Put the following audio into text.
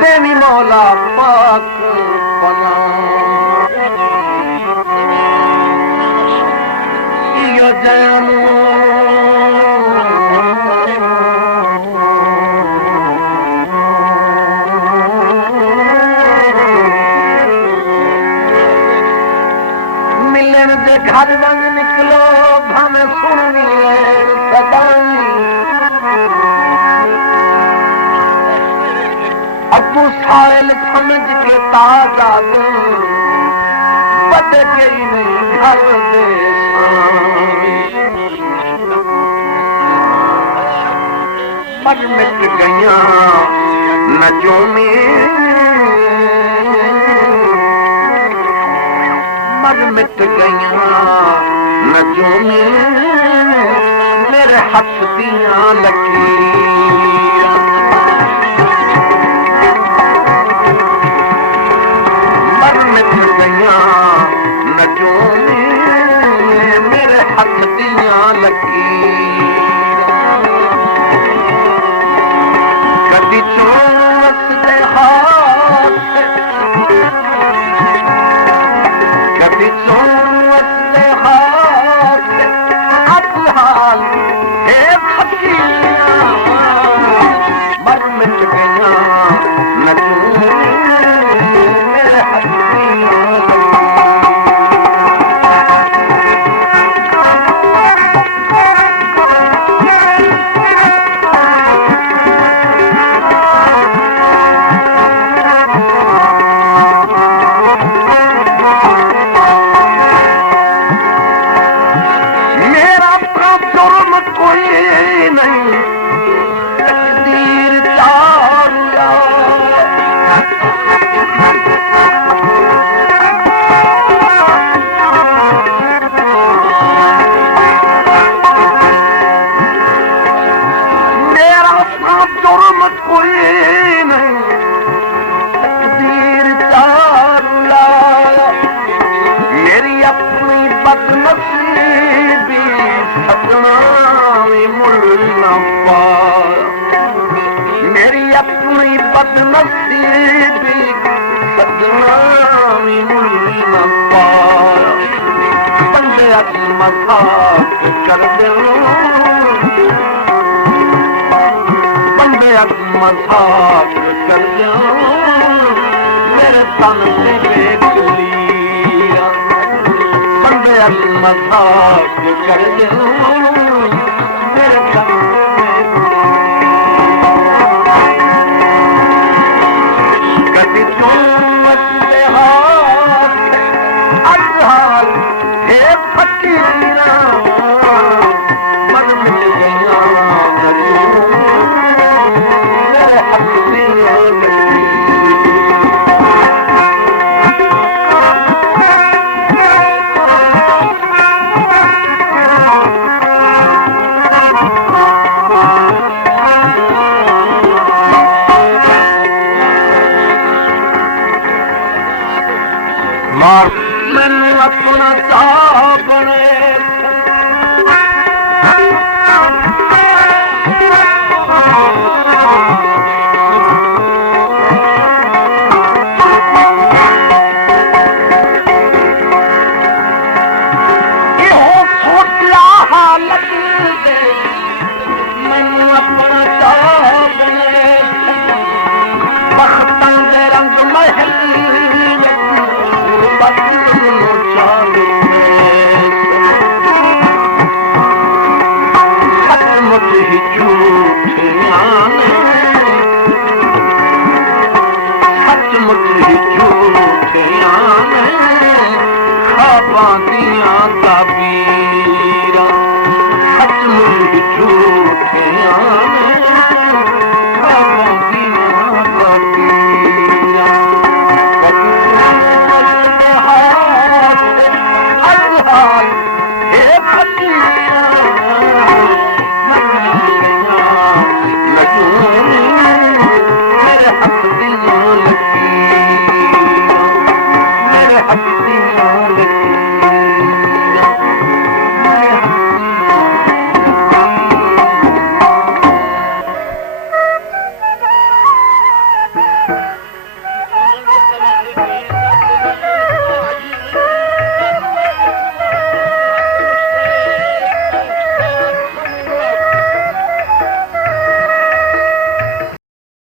देवी मौला पाक बना यो जानू मिलन जे घर वंग निकलो भावे सुन मिले सदाई अबू साहिल समझ के ताजा बद के नहीं घर दे मर मिट गया नजूमी मर मिट गया नजूमी मेरे हथ दिया लकीर मर मिट गया नजूमी मेरे हथ दिया लकीर कदी चोस दे हाथ कदी चोस दे हाथ अब हाल है फकीरा मर मिट गया नजूमी मेरे हथ दिया मेरी अपनी बदनसीबी सदनामी मुल्ली न पाया बंदे अज मजाक कर दो बंदे अज मजाक कर दो मेरे तन से बेकलिया बंदे अज मजाक कर दो मेरे तन मार मैनू अपना चाह बने True.